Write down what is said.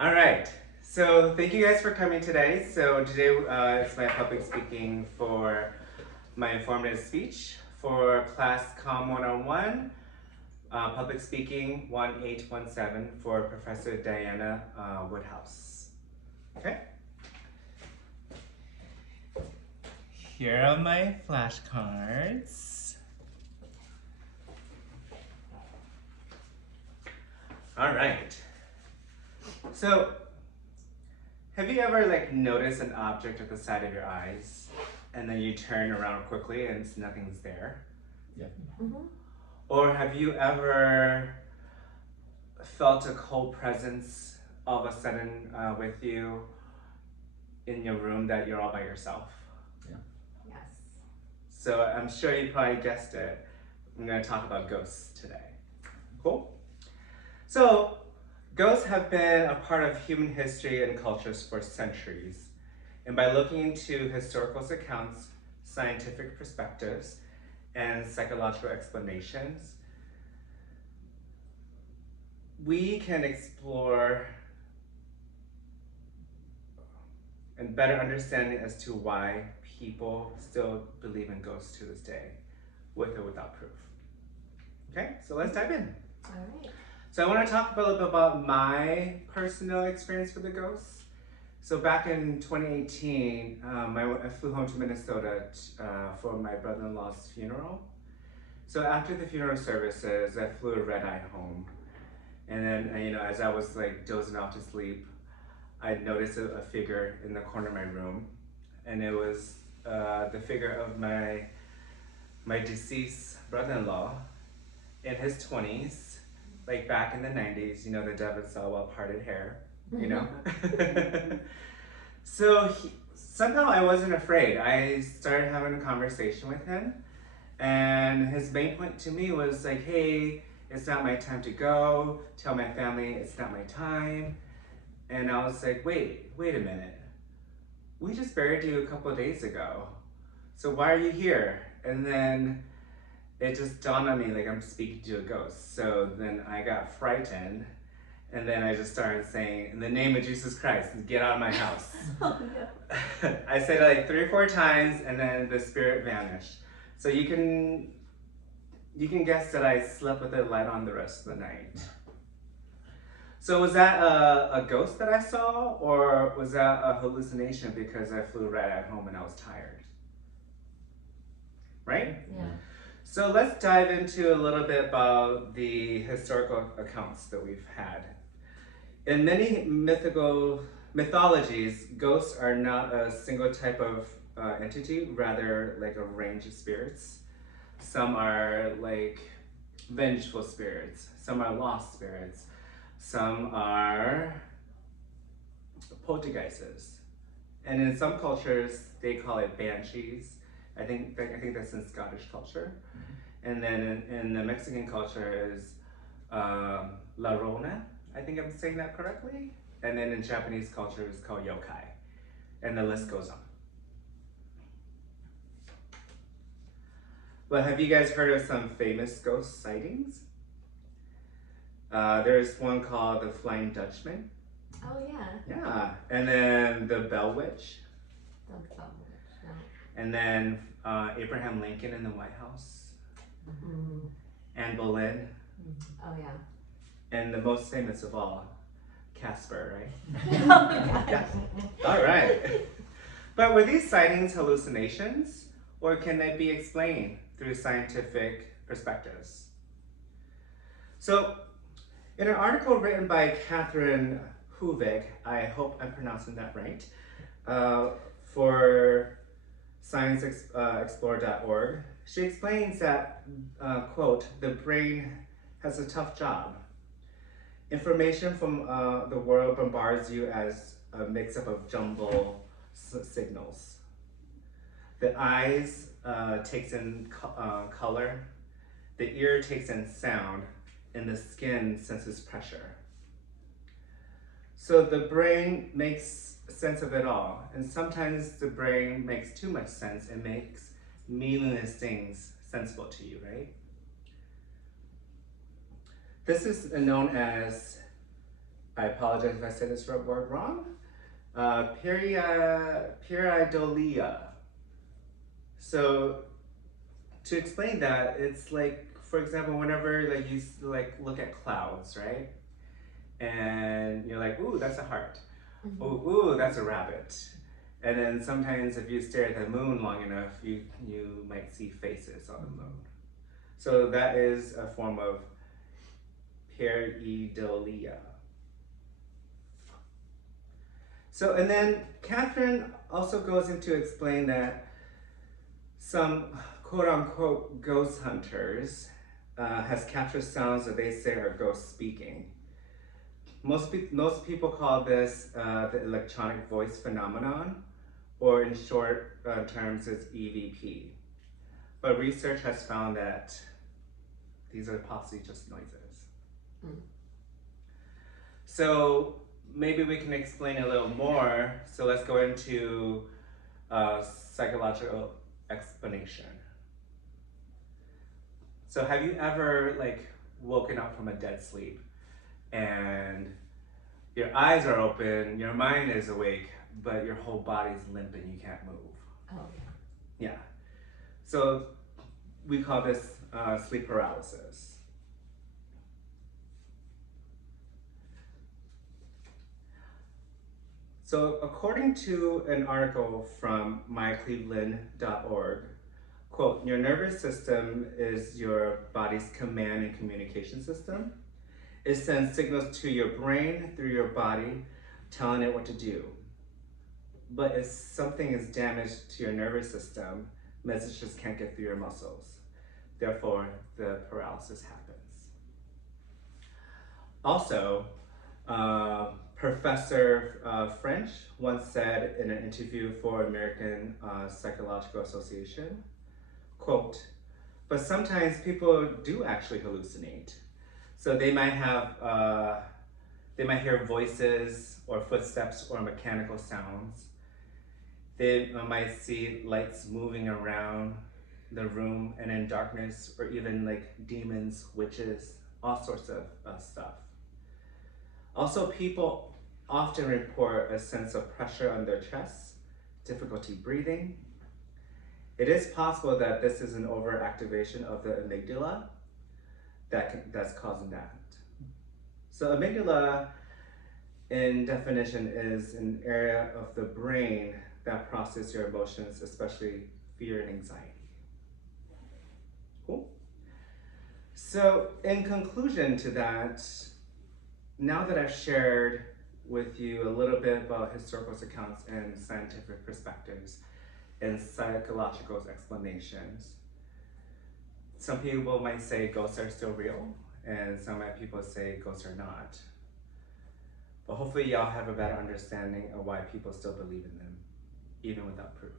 All right, so thank you guys for coming today. So today it's my public speaking for my informative speech for class Com 101, public speaking 1817 for Professor Diana Woodhouse. Okay. Here are my flashcards. All right. So, have you ever noticed an object at the side of your eyes, and then you turn around quickly and nothing's there? Yeah. Mm-hmm. Or have you ever felt a cold presence all of a sudden with you in your room that you're all by yourself? Yeah. Yes. So I'm sure you probably guessed it. I'm going to talk about ghosts today. Cool? So, ghosts have been a part of human history and cultures for centuries. And by looking into historical accounts, scientific perspectives, and psychological explanations, we can explore and better understanding as to why people still believe in ghosts to this day, with or without proof. Okay, so let's dive in. All right. So I want to talk a little bit about my personal experience with the ghosts. So back in 2018, I flew home to Minnesota for my brother-in-law's funeral. So after the funeral services, I flew a red-eye home. And then, as I was dozing off to sleep, I noticed a figure in the corner of my room. And it was the figure of my deceased brother-in-law in his 20s. Back in the 90s, the Devon saw well-parted hair, So somehow I wasn't afraid. I started having a conversation with him, and his main point to me was hey, it's not my time to go. Tell my family it's not my time. And I was like, wait a minute. We just buried you a couple of days ago. So why are you here? And then it just dawned on me I'm speaking to a ghost. So then I got frightened, and then I just started saying, in the name of Jesus Christ, get out of my house. Oh, no. I said it 3 or 4 times, and then the spirit vanished. So you can guess that I slept with the light on the rest of the night. So was that a ghost that I saw, or was that a hallucination because I flew right at home and I was tired? Right? Yeah. So let's dive into a little bit about the historical accounts that we've had. In many mythologies, ghosts are not a single type of entity, rather a range of spirits. Some are vengeful spirits, some are lost spirits, some are poltergeists. And in some cultures, they call it banshees. I think that's in Scottish culture. And then in the Mexican culture is La Rona. I think I'm saying that correctly. And then in Japanese culture it's called yokai. And the list goes on. But have you guys heard of some famous ghost sightings? There's one called the Flying Dutchman. Oh, yeah. Yeah. And then the Bell Witch. Don't tell me. No. And then Abraham Lincoln in the White House. Mm-hmm. Anne Boleyn. Oh, yeah. And the most famous of all, Casper, right? Oh, my gosh. All right. But were these sightings hallucinations, or can they be explained through scientific perspectives? So, in an article written by Catherine Pubilc, I hope I'm pronouncing that right, for ScienceExplore.org, she explains that, quote, the brain has a tough job. Information from the world bombards you as a mix-up of jumble signals. The eyes takes in color, the ear takes in sound, and the skin senses pressure. So the brain makes sense of it all, and sometimes the brain makes too much sense and makes meaningless things sensible to you, right? This is known as I apologize if I said this word wrong. Pareidolia. So to explain that, it's like, for example, whenever like you like look at clouds, right? And you're like, ooh, that's a heart. Mhm. Ooh, that's a rabbit. And then sometimes if you stare at the moon long enough, you might see faces on the moon. So that is a form of pareidolia. So, and then Catherine also goes into explain that some quote unquote ghost hunters has captured sounds that they say are ghosts speaking. Most people call this the electronic voice phenomenon, or in short terms, it's EVP. But research has found that these are possibly just noises. Mm. So maybe we can explain a little more. So let's go into psychological explanation. So have you ever like woken up from a dead sleep and your eyes are open, your mind is awake, but your whole body's limp and you can't move? Oh Yeah. So we call this sleep paralysis. So according to an article from mycleveland.org, quote, your nervous system is your body's command and communication system. It sends signals to your brain through your body, telling it what to do. But if something is damaged to your nervous system, messages can't get through your muscles. Therefore, the paralysis happens. Also, Professor French once said in an interview for American Psychological Association, quote, but sometimes people do actually hallucinate. So they might hear voices or footsteps or mechanical sounds. They might see lights moving around the room and in darkness, or even like demons, witches, all sorts of stuff. Also, people often report a sense of pressure on their chests, difficulty breathing. It is possible that this is an overactivation of the amygdala that's causing that. So amygdala, in definition, is an area of the brain that processes your emotions, especially fear and anxiety. Cool. So in conclusion to that, now that I've shared with you a little bit about historical accounts and scientific perspectives and psychological explanations, some people might say ghosts are still real, and some people say ghosts are not. But hopefully y'all have a better understanding of why people still believe in them, even without proof.